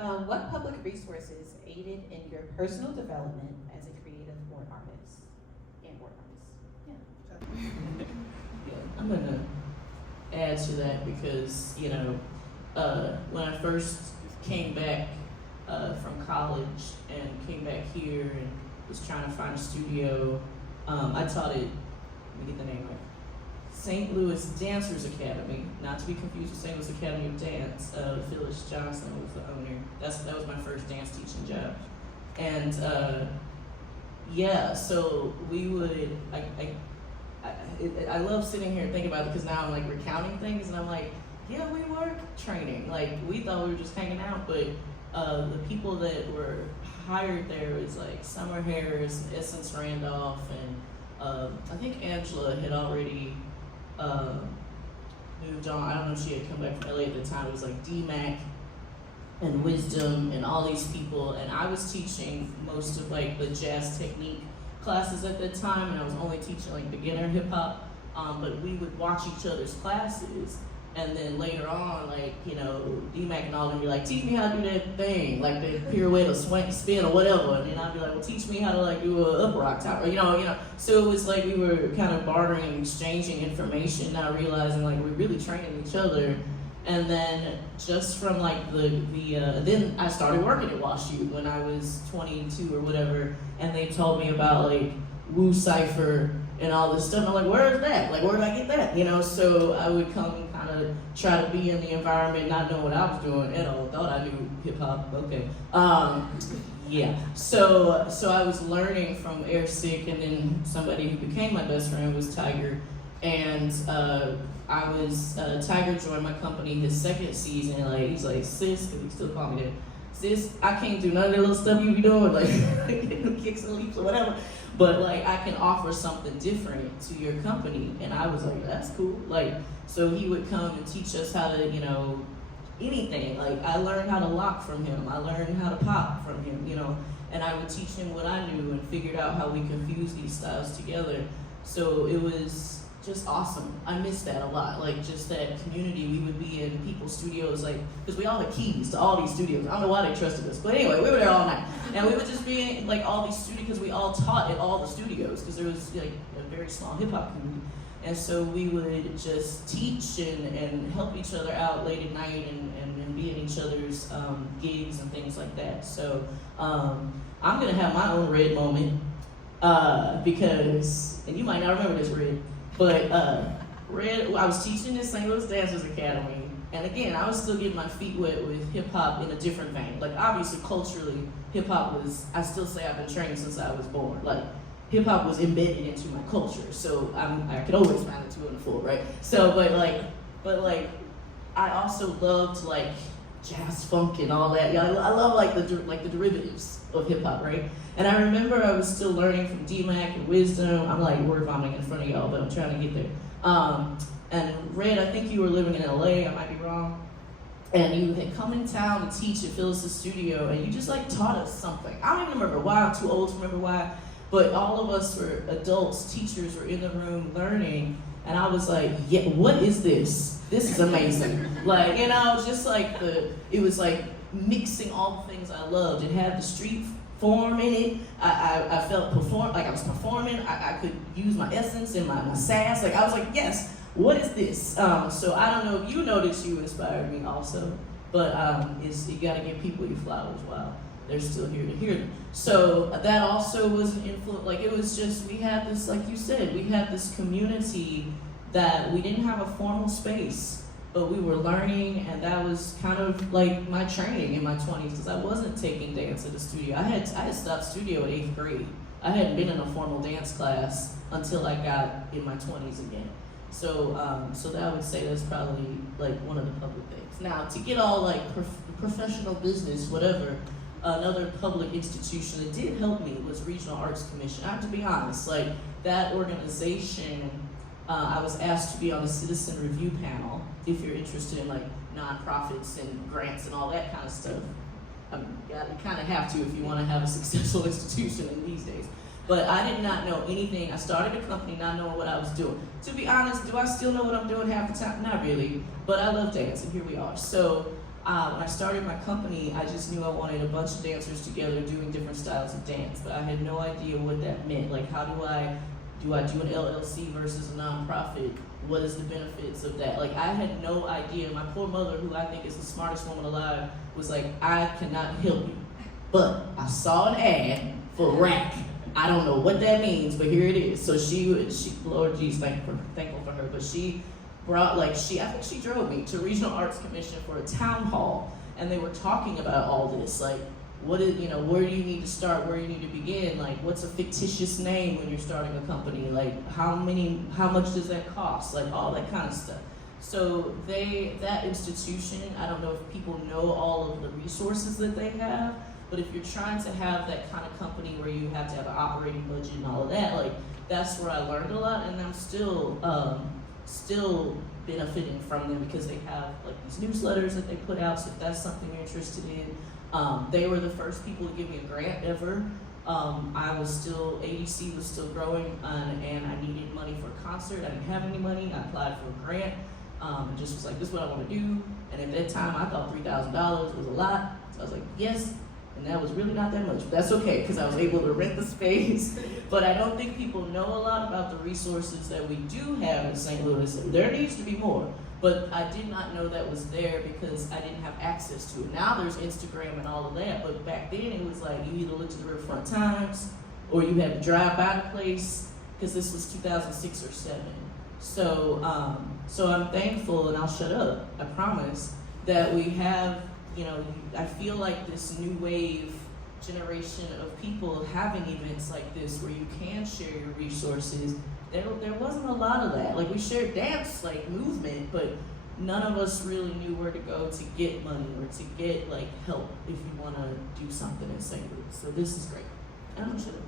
What public resources aided in your personal development as a creative board artist and board artist? Yeah. Yeah, I'm gonna add to that because, when I first came back from college and came back here and was trying to find a studio, I taught at, let me get the name right, St. Louis Dancers Academy, not to be confused with St. Louis Academy of Dance. Phyllis Johnson was the owner. That was my first dance teaching job. And so we would, I love sitting here and thinking about it because now I'm like recounting things and I'm like, yeah, we were training. Like we thought we were just hanging out, but the people that were hired there was like Summer Harris, Essence Randolph, and I think Angela had already moved on. I don't know if she had come back from LA at the time. It was like DMAC and Wisdom and all these people, and I was teaching most of like the jazz technique classes at that time, and I was only teaching like beginner hip hop, but we would watch each other's classes, and then later on, like, DMAC and all of them be like, teach me how to do that thing, like the pirouette or swing, spin or whatever, and then I'd be like, well, teach me how to like do a up rock top, or so it was like we were kind of bartering and exchanging information, not realizing like we're really training each other. And then just from like then I started working at WashU when I was 22 or whatever, and they told me about like Wu Cypher and all this stuff. I'm like, where is that? Like, where did I get that? So I would come and kind of try to be in the environment, not know what I was doing at all. Thought I knew hip hop. Okay. Yeah. So I was learning from Airsick, and then somebody who became my best friend was Tiger, and Tiger joined my company his second season. Like he's like, sis, because he still call me that. Sis, I can't do none of that little stuff you be doing, like kicks and leaps or whatever. But like I can offer something different to your company, and I was like, that's cool. Like so he would come and teach us how to, anything. Like I learned how to lock from him. I learned how to pop from him. And I would teach him what I knew and figured out how we could fuse these styles together. So it was just awesome. I miss that a lot. Like just that community. We would be in people's studios, like because we all had keys to all these studios. I don't know why they trusted us, but anyway, we were there all night, and we would just be in like all these studios because we all taught at all the studios because there was like a very small hip hop community, and so we would just teach and help each other out late at night and be in each other's gigs and things like that. So I'm gonna have my own Red moment because, and you might not remember this, Red. But Red, I was teaching at St. Louis Dancers Academy, and again, I was still getting my feet wet with hip hop in a different vein. Like obviously, culturally, hip hop was. I still say I've been trained since I was born. Like hip hop was embedded into my culture, so I could always find the two and the four, right? So, but I also loved like jazz funk and all that. Yeah, I love like the derivatives of hip hop, right? And I remember I was still learning from DMAC and Wisdom. I'm like word vomiting in front of y'all, but I'm trying to get there. And Red, I think you were living in LA, I might be wrong. And you had come in town to teach at Phyllis's studio, and you just like taught us something. I don't even remember why, I'm too old to remember why, but all of us were adults, teachers were in the room learning, and I was like, yeah, what is this? This is amazing. Like, just like it was like mixing all the things I loved. It had the street form in it. I felt like I was performing. I could use my essence and my sass. Like I was like, yes, what is this? So I don't know if you noticed you inspired me also, but you gotta give people your flowers while they're still here to hear them. So that also was an influence. Like it was just, we had this, like you said, we had this community that we didn't have a formal space, but we were learning, and that was kind of like my training in my 20s because I wasn't taking dance at the studio. I had stopped studio at 8th grade. I hadn't been in a formal dance class until I got in my 20s again. So that I would say that's probably like one of the public things. Now to get all like professional business, whatever, another public institution that did help me was Regional Arts Commission. I have to be honest, like that organization, I was asked to be on the citizen review panel if you're interested in like nonprofits and grants and all that kind of stuff. You kind of have to if you want to have a successful institution in these days. But I did not know anything. I started a company not knowing what I was doing. To be honest, do I still know what I'm doing half the time? Not really, but I love dance, and here we are. So When I started my company, I just knew I wanted a bunch of dancers together doing different styles of dance, but I had no idea what that meant. Like, how do I do an LLC versus a nonprofit? What is the benefits of that? Like, I had no idea. My poor mother, who I think is the smartest woman alive, was like, I cannot help you, but I saw an ad for rack. I don't know what that means, but here it is. So she Lord Jesus, thankful for her, but she brought, I think she drove me to Regional Arts Commission for a town hall, and they were talking about all this, like, where do you need to start, where you need to begin, like, what's a fictitious name when you're starting a company, like, how much does that cost, like, all that kind of stuff. So that institution, I don't know if people know all of the resources that they have, but if you're trying to have that kind of company where you have to have an operating budget and all of that, like, that's where I learned a lot, and I'm still benefiting from them because they have like these newsletters that they put out, so if that's something you're interested in. They were the first people to give me a grant ever. ADC was still growing, and I needed money for a concert. I didn't have any money. I applied for a grant, and just was like, this is what I want to do. And at that time, I thought $3,000 was a lot, so I was like, yes. And that was really not that much, but that's okay because I was able to rent the space. But I don't think people know a lot about the resources that we do have in St. Louis. There needs to be more, but I did not know that was there because I didn't have access to it. Now there's Instagram and all of that, but back then it was like you either looked at the Riverfront Times or you had to drive by the place because this was 2006 or 7. So I'm thankful, and I'll shut up, I promise, that we have, I feel like this new wave generation of people having events like this where you can share your resources. There wasn't a lot of that. Like, we shared dance, like, movement, but none of us really knew where to go to get money or to get, like, help if you want to do something in St. Louis. So this is great. And I'm shut up.